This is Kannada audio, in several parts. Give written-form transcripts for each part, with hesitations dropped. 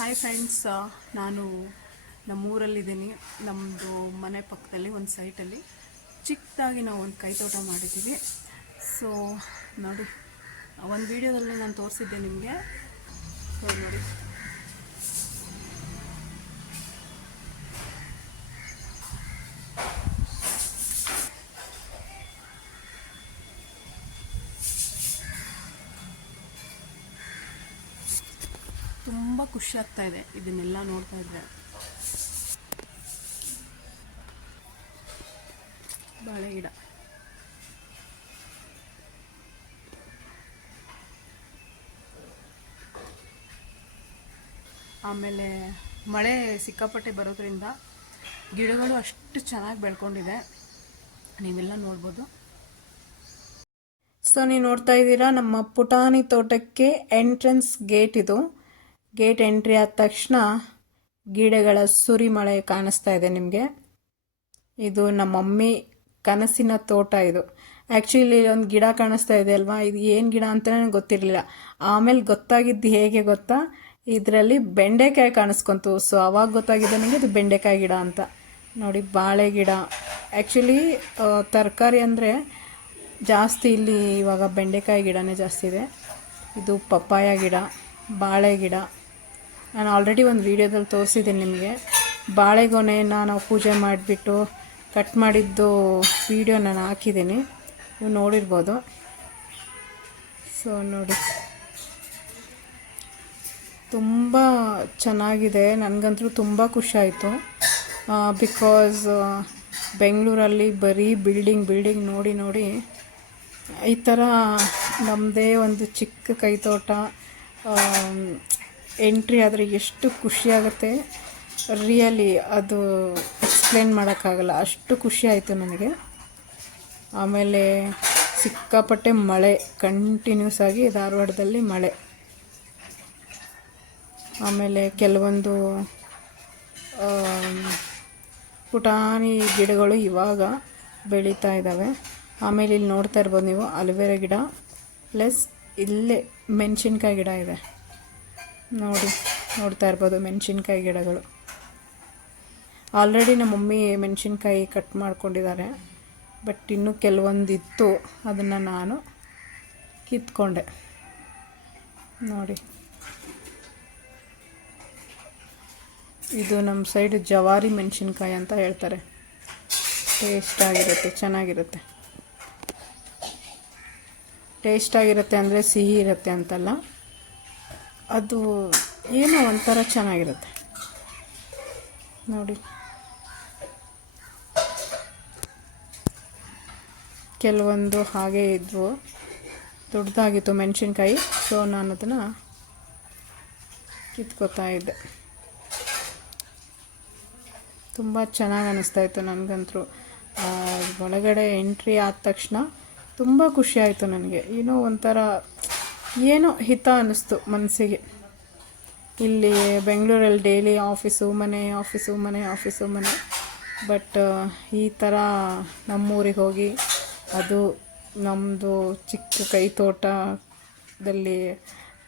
ಹಾಯ್ ಫ್ರೆಂಡ್ಸ್, ನಾನು ನಮ್ಮೂರಲ್ಲಿದ್ದೀನಿ. ನಮ್ಮದು ಮನೆ ಪಕ್ಕದಲ್ಲಿ ಒಂದು ಸೈಟಲ್ಲಿ ಚಿಕ್ಕದಾಗಿ ನಾವು ಒಂದು ಕೈತೋಟ ಮಾಡಿದ್ದೀವಿ. ಸೊ ನೋಡಿ, ಒಂದು ವಿಡಿಯೋದಲ್ಲಿ ನಾನು ತೋರಿಸಿದ್ದೆ ನಿಮಗೆ. ನೋಡಿ, ತುಂಬ ಖುಷಿ ಆಗ್ತಾ ಇದೆ ಇದನ್ನೆಲ್ಲ ನೋಡ್ತಾ ಇದ್ರೆ. ಬಾಳೆ ಗಿಡ, ಆಮೇಲೆ ಮಳೆ ಸಿಕ್ಕಾಪಟ್ಟೆ ಬರೋದ್ರಿಂದ ಗಿಡಗಳು ಅಷ್ಟು ಚೆನ್ನಾಗಿ ಬೆಳ್ಕೊಂಡಿದೆ, ನೀವೆಲ್ಲ ನೋಡ್ಬೋದು. ಸೊ ನೀವು ನೋಡ್ತಾ ಇದ್ದೀರಾ ನಮ್ಮ ಪುಟಾಣಿ ತೋಟಕ್ಕೆ ಎಂಟ್ರೆನ್ಸ್ ಗೇಟ್. ಇದು ಗೇಟ್ ಎಂಟ್ರಿ ಆದ ತಕ್ಷಣ ಗಿಡಗಳ ಸುರಿಮಳೆ ಕಾಣಿಸ್ತಾ ಇದೆ ನಿಮಗೆ. ಇದು ನಮ್ಮ ಮಮ್ಮಿ ಕನಸಿನ ತೋಟ. ಇದು ಆ್ಯಕ್ಚುಲಿ ಒಂದು ಗಿಡ ಕಾಣಿಸ್ತಾ ಇದೆ ಅಲ್ವಾ, ಇದು ಏನು ಗಿಡ ಅಂತಲೇ ಗೊತ್ತಿರಲಿಲ್ಲ. ಆಮೇಲೆ ಗೊತ್ತಾಗಿದ್ದು ಹೇಗೆ ಗೊತ್ತಾ, ಇದರಲ್ಲಿ ಬೆಂಡೆಕಾಯಿ ಕಾಣಿಸ್ಕೊಂತು. ಸೊ ಅವಾಗ ಗೊತ್ತಾಗಿದ್ದು ನನಗೆ ಇದು ಬೆಂಡೆಕಾಯಿ ಗಿಡ ಅಂತ. ನೋಡಿ, ಬಾಳೆ ಗಿಡ. ಆ್ಯಕ್ಚುಲಿ ತರಕಾರಿ ಅಂದರೆ ಜಾಸ್ತಿ ಇಲ್ಲಿ ಇವಾಗ ಬೆಂಡೆಕಾಯಿ ಗಿಡನೇ ಜಾಸ್ತಿ ಇದೆ. ಇದು ಪಪ್ಪಾಯ ಗಿಡ, ಬಾಳೆ ಗಿಡ. ನಾನು ಆಲ್ರೆಡಿ ಒಂದು ವಿಡಿಯೋದಲ್ಲಿ ತೋರಿಸಿದ್ದೀನಿ ನಿಮಗೆ. ಬಾಳೆಗೊನೆಯನ್ನು ನಾವು ಪೂಜೆ ಮಾಡಿಬಿಟ್ಟು ಕಟ್ ಮಾಡಿದ್ದು ವಿಡಿಯೋ ನಾನು ಹಾಕಿದ್ದೀನಿ, ನೀವು ನೋಡಿರ್ಬೋದು. ಸೊ ನೋಡಿ, ತುಂಬ ಚೆನ್ನಾಗಿದೆ. ನನಗಂತೂ ತುಂಬ ಖುಷಿ ಆಯಿತು. ಬಿಕಾಸ್ ಬೆಂಗಳೂರಲ್ಲಿ ಬರೀ ಬಿಲ್ಡಿಂಗ್ ನೋಡಿ ನೋಡಿ ಈ ಥರ ನಮ್ಮದೇ ಒಂದು ಚಿಕ್ಕ ಕೈತೋಟ ಎಂಟ್ರಿ ಆದರೆ ಎಷ್ಟು ಖುಷಿಯಾಗುತ್ತೆ. ರಿಯಲಿ ಅದು ಎಕ್ಸ್ಪ್ಲೇನ್ ಮಾಡೋಕ್ಕಾಗಲ್ಲ, ಅಷ್ಟು ಖುಷಿ ಆಯಿತು ನನಗೆ. ಆಮೇಲೆ ಸಿಕ್ಕಾಪಟ್ಟೆ ಮಳೆ, ಕಂಟಿನ್ಯೂಸ್ ಆಗಿ ಧಾರವಾಡದಲ್ಲಿ ಮಳೆ. ಆಮೇಲೆ ಕೆಲವೊಂದು ಪುಟಾಣಿ ಗಿಡಗಳು ಇವಾಗ ಬೆಳೀತಾ ಇದ್ದಾವೆ. ಆಮೇಲೆ ಇಲ್ಲಿ ನೋಡ್ತಾ ಇರ್ಬೋದು ನೀವು, ಅಲೋವೆರಾ ಗಿಡ ಪ್ಲಸ್ ಇಲ್ಲೇ ಮೆಣಸಿನ್ಕಾಯಿ ಗಿಡ ಇದೆ. ನೋಡ್ತಾ ಇರ್ಬೋದು ಮೆಣಸಿನ್ಕಾಯಿ ಗಿಡಗಳು. ಆಲ್ರೆಡಿ ನಮ್ಮ ಮಮ್ಮಿ ಮೆಣಸಿನ್ಕಾಯಿ ಕಟ್ ಮಾಡ್ಕೊಂಡಿದ್ದಾರೆ, ಬಟ್ ಇನ್ನೂ ಕೆಲವೊಂದಿತ್ತು, ಅದನ್ನು ನಾನು ಕಿತ್ಕೊಂಡೆ. ನೋಡಿ, ಇದು ನಮ್ಮ ಸೈಡ್ ಜವಾರಿ ಮೆಣಸಿನ್ಕಾಯಿ ಅಂತ ಹೇಳ್ತಾರೆ. ಟೇಸ್ಟಾಗಿರುತ್ತೆ, ಚೆನ್ನಾಗಿರುತ್ತೆ. ಟೇಸ್ಟಾಗಿರುತ್ತೆ ಅಂದರೆ ಸಿಹಿ ಇರುತ್ತೆ ಅಂತಲ್ಲ, ಅದು ಏನೋ ಒಂಥರ ಚೆನ್ನಾಗಿರುತ್ತೆ. ನೋಡಿ, ಕೆಲವೊಂದು ಹಾಗೆ ಇದ್ವು, ದೊಡ್ಡದಾಗಿತ್ತು ಮೆಣಸಿನ್ಕಾಯಿ. ಸೊ ನಾನು ಅದನ್ನು ಕಿತ್ಕೋತಾ ಇದ್ದೆ. ತುಂಬ ಚೆನ್ನಾಗಿ ಅನ್ನಿಸ್ತಾಯಿತ್ತು ನನಗಂತೂ. ಒಳಗಡೆ ಎಂಟ್ರಿ ಆದ ತಕ್ಷಣ ತುಂಬ ಖುಷಿ ಆಯಿತು ನನಗೆ. ಏನೋ ಒಂಥರ ಏನೋ ಹಿತ ಅನ್ನಿಸ್ತು ಮನಸ್ಸಿಗೆ. ಇಲ್ಲಿ ಬೆಂಗಳೂರಲ್ಲಿ ಡೈಲಿ ಆಫೀಸು ಮನೆ. ಬಟ್ ಈ ಥರ ನಮ್ಮೂರಿಗೆ ಹೋಗಿ, ಅದು ನಮ್ಮದು ಚಿಕ್ಕ ಕೈತೋಟದಲ್ಲಿ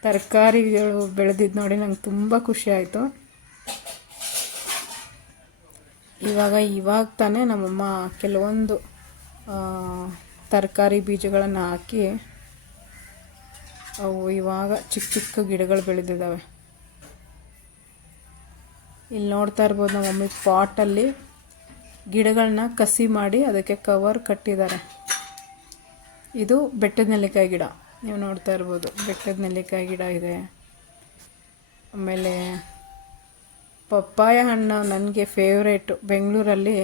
ತರಕಾರಿಗಳು ಬೆಳೆದಿದ್ದು ನೋಡಿ ನಂಗೆ ತುಂಬ ಖುಷಿ ಆಯಿತು. ಇವಾಗ ತಾನೇ ನಮ್ಮಮ್ಮ ಕೆಲವೊಂದು ತರಕಾರಿ ಬೀಜಗಳನ್ನು ಹಾಕಿ ಅವು ಇವಾಗ ಚಿಕ್ಕ ಗಿಡಗಳು ಬೆಳೆದಿದ್ದಾವೆ. ಇಲ್ಲಿ ನೋಡ್ತಾ ಇರ್ಬೋದು, ನಮ್ಮ ಮಮ್ಮಿ ಪಾಟಲ್ಲಿ ಗಿಡಗಳನ್ನ ಕಸಿ ಮಾಡಿ ಅದಕ್ಕೆ ಕವರ್ ಕಟ್ಟಿದ್ದಾರೆ. ಇದು ಬೆಟ್ಟದ ನೆಲ್ಲಿಕಾಯಿ ಗಿಡ, ನೀವು ನೋಡ್ತಾ ಇರ್ಬೋದು, ಬೆಟ್ಟದ ನೆಲ್ಲಿಕಾಯಿ ಗಿಡ ಇದೆ. ಆಮೇಲೆ ಪಪ್ಪಾಯ ಹಣ್ಣು ನನಗೆ ಫೇವ್ರೇಟು. ಬೆಂಗಳೂರಲ್ಲಿ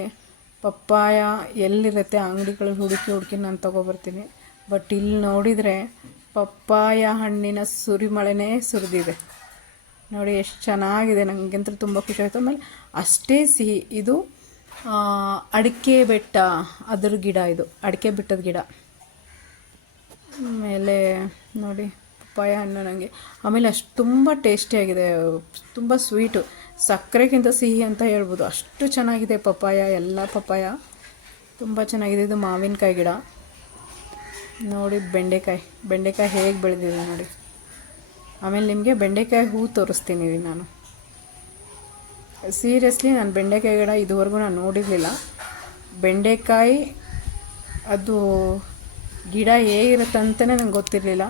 ಪಪ್ಪಾಯ ಎಲ್ಲಿರುತ್ತೆ ಅಂಗಡಿಗಳು ಹುಡುಕಿ ನಾನು ತೊಗೊಬರ್ತೀನಿ. ಬಟ್ ಇಲ್ಲಿ ನೋಡಿದರೆ ಪಪ್ಪಾಯ ಹಣ್ಣಿನ ಸುರಿಮಳೆನೇ ಸುರಿದಿದೆ. ನೋಡಿ ಎಷ್ಟು ಚೆನ್ನಾಗಿದೆ, ನನಗಂತೂ ತುಂಬ ಖುಷಿ ಆಯಿತು. ಆಮೇಲೆ ಅಷ್ಟೇ ಸಿಹಿ. ಇದು ಅಡಿಕೆ ಬೆಟ್ಟ ಅದ್ರ ಗಿಡ, ಇದು ಅಡಿಕೆ ಬೆಟ್ಟದ ಗಿಡ. ಆಮೇಲೆ ನೋಡಿ, ಪಪ್ಪಾಯ ಹಣ್ಣು ನನಗೆ ಆಮೇಲೆ ಅಷ್ಟು ತುಂಬ ಟೇಸ್ಟಿಯಾಗಿದೆ, ತುಂಬ ಸ್ವೀಟು, ಸಕ್ಕರೆಗಿಂತ ಸಿಹಿ ಅಂತ ಹೇಳ್ಬೋದು, ಅಷ್ಟು ಚೆನ್ನಾಗಿದೆ ಪಪ್ಪಾಯ. ಎಲ್ಲ ಪಪ್ಪಾಯ ತುಂಬ ಚೆನ್ನಾಗಿದೆ. ಇದು ಮಾವಿನಕಾಯಿ ಗಿಡ ನೋಡಿ. ಬೆಂಡೆಕಾಯಿ ಹೇಗೆ ಬೆಳೆದಿದೆ ನೋಡಿ. ಆಮೇಲೆ ನಿಮಗೆ ಬೆಂಡೆಕಾಯಿ ಹೂ ತೋರಿಸ್ತೀನಿ ನಾನು. ಸೀರಿಯಸ್ಲಿ ನಾನು ಬೆಂಡೆಕಾಯಿ ಗಿಡ ಇದುವರೆಗೂ ನಾನು ನೋಡಿರಲಿಲ್ಲ. ಬೆಂಡೆಕಾಯಿ ಅದು ಗಿಡ ಹೇಗಿರುತ್ತಂತಲೇ ನಂಗೆ ಗೊತ್ತಿರಲಿಲ್ಲ.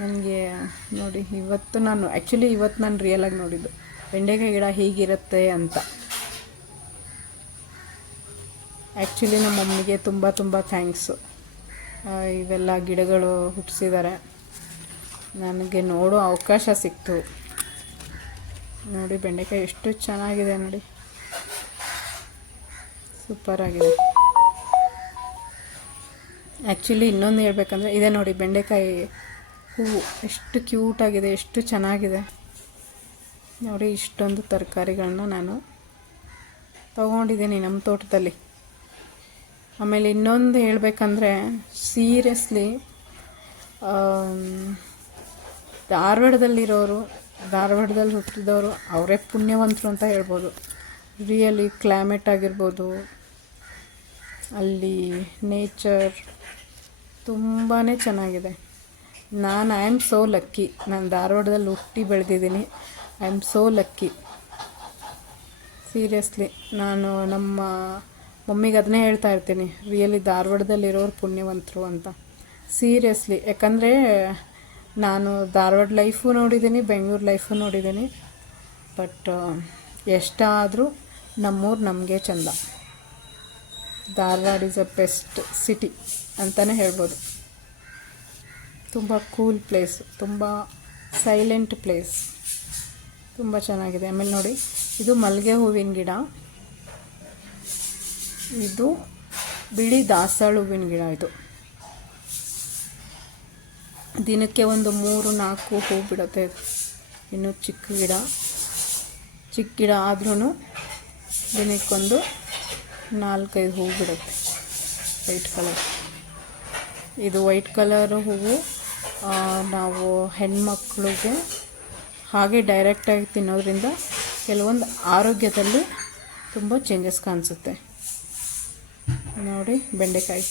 ನನಗೆ ನೋಡಿ ಇವತ್ತು ನಾನು ರಿಯಲಾಗಿ ನೋಡಿದ್ದು ಬೆಂಡೆಕಾಯಿ ಗಿಡ ಹೀಗಿರುತ್ತೆ ಅಂತ. ಆ್ಯಕ್ಚುಲಿ ನಮ್ಮ ಮಮ್ಮಿಗೆ ತುಂಬ ತುಂಬ ಥ್ಯಾಂಕ್ಸು. ಇವೆಲ್ಲ ಗಿಡಗಳು ಹುಟ್ಟಿಸಿದ್ದಾರೆ, ನನಗೆ ನೋಡೋ ಅವಕಾಶ ಸಿಕ್ತು. ನೋಡಿ ಬೆಂಡೆಕಾಯಿ ಎಷ್ಟು ಚೆನ್ನಾಗಿದೆ ನೋಡಿ, ಸೂಪರಾಗಿದೆ. ಆ್ಯಕ್ಚುಲಿ ಇನ್ನೊಂದು ಹೇಳ್ಬೇಕಂದ್ರೆ ಇದೆ ನೋಡಿ, ಬೆಂಡೆಕಾಯಿ ಹೂವು ಎಷ್ಟು ಕ್ಯೂಟಾಗಿದೆ, ಎಷ್ಟು ಚೆನ್ನಾಗಿದೆ ನೋಡಿ. ಇಷ್ಟೊಂದು ತರಕಾರಿಗಳನ್ನ ನಾನು ತೊಗೊಂಡಿದ್ದೀನಿ ನಮ್ಮ ತೋಟದಲ್ಲಿ. ಆಮೇಲೆ ಇನ್ನೊಂದು ಹೇಳ್ಬೇಕಂದ್ರೆ ಸೀರಿಯಸ್ಲಿ ಧಾರವಾಡದಲ್ಲಿ ಹುಟ್ಟಿದವರು ಅವರೇ ಪುಣ್ಯವಂತರು ಅಂತ ಹೇಳ್ಬೋದು. ರಿಯಲಿ ಕ್ಲೈಮೇಟ್ ಆಗಿರ್ಬೋದು, ಅಲ್ಲಿ ನೇಚರ್ ತುಂಬಾ ಚೆನ್ನಾಗಿದೆ. I am so lucky. ನಾನು ಧಾರವಾಡದಲ್ಲಿ ಹುಟ್ಟಿ ಬೆಳೆದಿದ್ದೀನಿ. I am so lucky seriously. ನಾನು ನಮ್ಮ ಮಮ್ಮಿಗೆ ಅದನ್ನೇ ಹೇಳ್ತಾ ಇರ್ತೀನಿ, ರಿಯಲಿ ಧಾರವಾಡದಲ್ಲಿರೋರು ಪುಣ್ಯವಂತರು ಅಂತ. ಸೀರಿಯಸ್ಲಿ, ಯಾಕಂದರೆ ನಾನು ಧಾರವಾಡ ಲೈಫು ನೋಡಿದ್ದೀನಿ, ಬೆಂಗಳೂರು ಲೈಫು ನೋಡಿದ್ದೀನಿ. ಬಟ್ ಎಷ್ಟಾದರೂ ನಮ್ಮೂರು ನಮಗೆ ಚೆಂದ. Dharwad is a best city ಅಂತಲೇ ಹೇಳ್ಬೋದು. ತುಂಬ ಕೂಲ್ ಪ್ಲೇಸು, ತುಂಬ ಸೈಲೆಂಟ್ ಪ್ಲೇಸ್, ತುಂಬ ಚೆನ್ನಾಗಿದೆ. ಆಮೇಲೆ ನೋಡಿ, ಇದು ಮಲ್ಲಿಗೆ ಹೂವಿನ ಗಿಡ, ಇದು ಬಿಳಿ ದಾಸವಾಳ ಹೂವಿನ ಗಿಡ. ಇದು ದಿನಕ್ಕೆ ಒಂದು 3-4 ಹೂ ಬಿಡುತ್ತೆ. ಇನ್ನು ಚಿಕ್ಕ ಗಿಡ ಆದ್ರೂ ದಿನಕ್ಕೊಂದು 4-5 ಹೂ ಬಿಡುತ್ತೆ. ವೈಟ್ ಕಲರ್, ಇದು ವೈಟ್ ಕಲರ್ ಹೂವು ನಾವು ಹೆಣ್ಮಕ್ಳಿಗೆ ಹಾಗೆ ಡೈರೆಕ್ಟಾಗಿ ತಿನ್ನೋದ್ರಿಂದ ಕೆಲವೊಂದು ಆರೋಗ್ಯದಲ್ಲಿ ತುಂಬ ಚೇಂಜಸ್ ಕಾಣಿಸುತ್ತೆ. ನೋಡಿ ಬೆಂಡೆಕಾಯಿ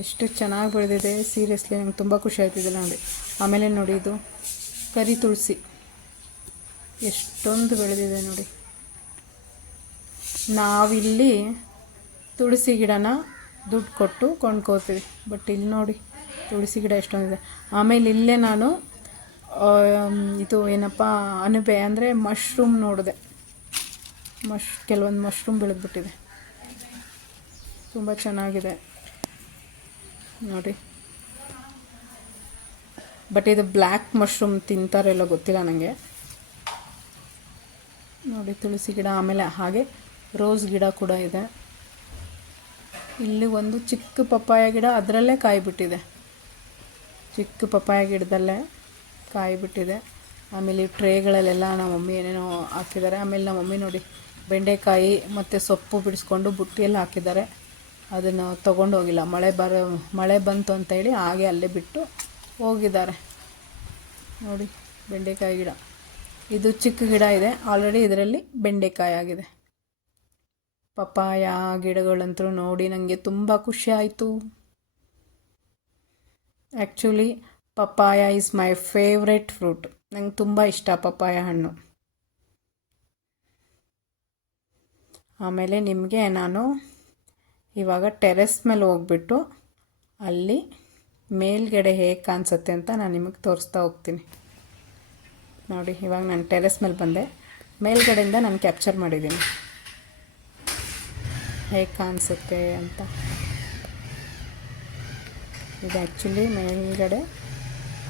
ಎಷ್ಟು ಚೆನ್ನಾಗಿ ಬೆಳೆದಿದೆ. ಸೀರಿಯಸ್ಲಿ ನಂಗೆ ತುಂಬ ಖುಷಿ ಆಯ್ತಿದ್ದಿಲ್ಲ ನೋಡಿ. ಆಮೇಲೆ ನೋಡಿ, ಇದು ಕರಿ ತುಳಸಿ ಎಷ್ಟೊಂದು ಬೆಳೆದಿದೆ ನೋಡಿ. ನಾವಿಲ್ಲಿ ತುಳಸಿ ಗಿಡನ ದುಡ್ಡು ಕೊಟ್ಟು ಕೊಂಡ್ಕೋತೀವಿ, ಬಟ್ ಇಲ್ಲಿ ನೋಡಿ ತುಳಸಿ ಗಿಡ ಎಷ್ಟೊಂದಿದೆ. ಆಮೇಲೆ ಇಲ್ಲೇ ನಾನು ಇದು ಏನಪ್ಪ ಅಣಬೆ ಅಂದರೆ ಮಶ್ರೂಮ್ ನೋಡಿದೆ. ಕೆಲವೊಂದು ಮಶ್ರೂಮ್ ಬೆಳೆದ್ಬಿಟ್ಟಿದೆ, ತುಂಬ ಚೆನ್ನಾಗಿದೆ ನೋಡಿ. ಬಟ್ ಇದು ಬ್ಲ್ಯಾಕ್ ಮಶ್ರೂಮ್ ತಿಂತಾರೆಲ್ಲ ಗೊತ್ತಿಲ್ಲ ನನಗೆ. ನೋಡಿ ತುಳಸಿ ಗಿಡ, ಆಮೇಲೆ ಹಾಗೆ ರೋಸ್ ಗಿಡ ಕೂಡ ಇದೆ. ಇಲ್ಲಿ ಒಂದು ಚಿಕ್ಕ ಪಪ್ಪಾಯ ಗಿಡ, ಅದರಲ್ಲೇ ಕಾಯಿ ಬಿಟ್ಟಿದೆ. ಚಿಕ್ಕ ಪಪ್ಪಾಯ ಗಿಡದಲ್ಲೇ ಕಾಯಿ ಬಿಟ್ಟಿದೆ. ಆಮೇಲೆ ಈ ಟ್ರೇಗಳಲ್ಲೆಲ್ಲ ನಮ್ಮ ಮಮ್ಮಿ ಏನೇನೋ ಹಾಕಿದ್ದಾರೆ. ಆಮೇಲೆ ನಮ್ಮ ಮಮ್ಮಿ ನೋಡಿ ಬೆಂಡೆಕಾಯಿ ಮತ್ತು ಸೊಪ್ಪು ಬಿಡಿಸ್ಕೊಂಡು ಬುಟ್ಟಿಯಲ್ಲಿ ಹಾಕಿದ್ದಾರೆ. ಅದನ್ನು ತೊಗೊಂಡು ಹೋಗಿಲ್ಲ, ಮಳೆ ಬಂತು ಅಂತೇಳಿ ಹಾಗೆ ಅಲ್ಲೇ ಬಿಟ್ಟು ಹೋಗಿದ್ದಾರೆ. ನೋಡಿ ಬೆಂಡೆಕಾಯಿ ಗಿಡ, ಇದು ಚಿಕ್ಕ ಗಿಡ ಇದೆ, ಆಲ್ರೆಡಿ ಇದರಲ್ಲಿ ಬೆಂಡೆಕಾಯಿ ಆಗಿದೆ. ಪಪ್ಪಾಯ ಗಿಡಗಳಂತೂ ನೋಡಿ ನನಗೆ ತುಂಬ ಖುಷಿ ಆಯಿತು. Actually papaya is my favourite fruit. ನಂಗೆ ತುಂಬ ಇಷ್ಟ ಪಪ್ಪಾಯ ಹಣ್ಣು. ಆಮೇಲೆ ನಿಮಗೆ ನಾನು ಇವಾಗ ಟೆರೆಸ್ ಮೇಲೆ ಹೋಗ್ಬಿಟ್ಟು ಅಲ್ಲಿ ಮೇಲ್ಗಡೆ ಹೇಗೆ ಕಾಣಿಸುತ್ತೆ ಅಂತ ನಾನು ನಿಮಗೆ ತೋರಿಸ್ತಾ ಹೋಗ್ತೀನಿ. ನೋಡಿ ಇವಾಗ ನಾನು ಟೆರೆಸ್ ಮೇಲೆ ಬಂದೆ, ಮೇಲ್ಗಡೆಯಿಂದ ನಾನು ಕ್ಯಾಪ್ಚರ್ ಮಾಡಿದ್ದೀನಿ ಹೇಗೆ ಕಾಣಿಸುತ್ತೆ ಅಂತ. ಇದು ಆ್ಯಕ್ಚುಲಿ ಮೇಲ್ಗಡೆ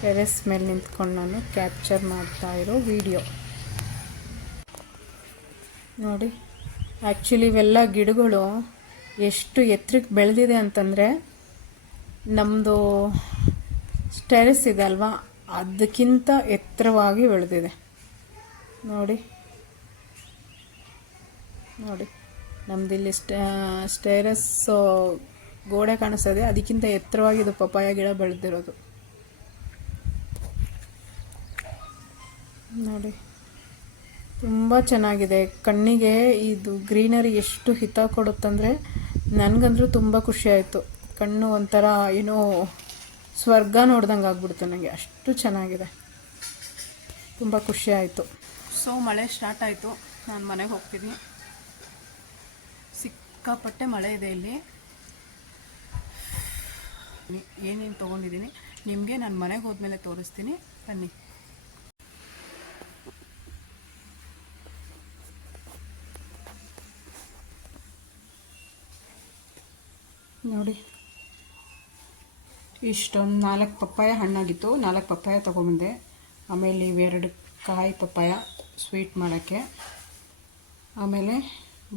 ಟೆರೆಸ್ ಮೇಲೆ ನಿಂತ್ಕೊಂಡು ನಾನು ಕ್ಯಾಪ್ಚರ್ ಮಾಡ್ತಾ ಇರೋ ವಿಡಿಯೋ ನೋಡಿ. ಆ್ಯಕ್ಚುಲಿ ಇವೆಲ್ಲ ಗಿಡಗಳು ಎಷ್ಟು ಎತ್ತರಕ್ಕೆ ಬೆಳೆದಿದೆ ಅಂತಂದರೆ, ನಮ್ಮದು ಟೆರೆಸ್ ಇದೆ ಅಲ್ವಾ, ಅದಕ್ಕಿಂತ ಎತ್ತರವಾಗಿ ಬೆಳೆದಿದೆ ನೋಡಿ. ನೋಡಿ ನಮ್ಮದಿಲ್ಲಿ ಟೆರೆಸ್ ಗೋಡೆ ಕಾಣಿಸ್ತದೆ, ಅದಕ್ಕಿಂತ ಎತ್ತರವಾಗಿ ಇದು ಪಪ್ಪಾಯ ಗಿಡ ಬೆಳೆದಿರೋದು ನೋಡಿ. ತುಂಬ ಚೆನ್ನಾಗಿದೆ. ಕಣ್ಣಿಗೆ ಇದು ಗ್ರೀನರಿ ಎಷ್ಟು ಹಿತ ಕೊಡುತ್ತಂದರೆ ನನಗಂದ್ರೂ ತುಂಬ ಖುಷಿ ಆಯಿತು. ಕಣ್ಣು ಒಂಥರ ಏನೋ ಸ್ವರ್ಗ ನೋಡ್ದಂಗೆ ಆಗ್ಬಿಡ್ತು ನನಗೆ, ಅಷ್ಟು ಚೆನ್ನಾಗಿದೆ. ತುಂಬ ಖುಷಿ ಆಯಿತು. ಸೊ ಮಳೆ ಸ್ಟಾರ್ಟ್ ಆಯಿತು, ನಾನು ಮನೆಗೆ ಹೋಗ್ತೀನಿ. ಸಿಕ್ಕಾಪಟ್ಟೆ ಮಳೆ ಇದೆ ಇಲ್ಲಿ. ಏನೇನು ತೊಗೊಂಡಿದ್ದೀನಿ ನಿಮಗೆ ನಾನು ಮನೆಗೆ ಹೋದ್ಮೇಲೆ ತೋರಿಸ್ತೀನಿ, ಬನ್ನಿ. ನೋಡಿ, ಇಷ್ಟೊಂದು 4 ಪಪ್ಪಾಯ ಹಣ್ಣಾಗಿತ್ತು, 4 ಪಪ್ಪಾಯ ತೊಗೊಂಬಂದೆ. ಆಮೇಲೆ ಇವೆರಡು ಕಾಯಿ ಪಪ್ಪಾಯ ಸ್ವೀಟ್ ಮಾಡೋಕ್ಕೆ. ಆಮೇಲೆ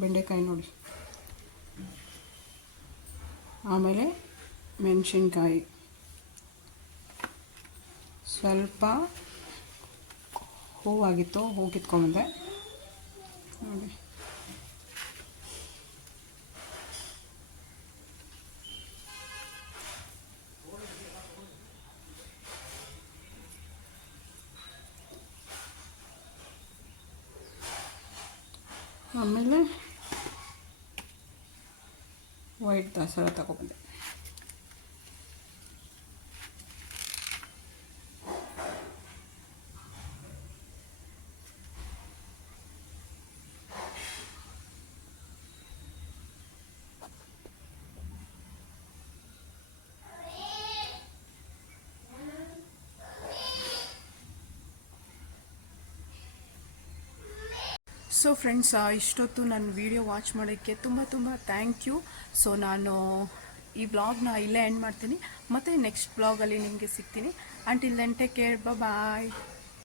ಬೆಂಡೆಕಾಯಿ ನೋಡಿ, ಆಮೇಲೆ ಮೆಣಸಿನ್ಕಾಯಿ, ಸ್ವಲ್ಪ ಹೂವಾಗಿತ್ತು, ಹೂ ಕಿತ್ಕೊಂಬಂದೆ ನೋಡಿ. ಆಮೇಲೆ ವೈಟ್ ದಾಸರ ತಗೊಬಂದೆ. ಸೊ ಫ್ರೆಂಡ್ಸ್, ಇಷ್ಟೊತ್ತು ನನ್ನ ವಿಡಿಯೋ ವಾಚ್ ಮಾಡೋಕ್ಕೆ ತುಂಬ ಥ್ಯಾಂಕ್ ಯು. ಸೊ ನಾನು ಈ ವ್ಲಾಗ್ನ ಇಲ್ಲೇ ಎಂಡ್ ಮಾಡ್ತೀನಿ, ಮತ್ತು ನೆಕ್ಸ್ಟ್ ವ್ಲಾಗಲ್ಲಿ ನಿಮಗೆ ಸಿಗ್ತೀನಿ. ಅಂಟಿಲ್ ದೆನ್ ಟೇಕ್ ಕೇರ್, ಬಾಯ್.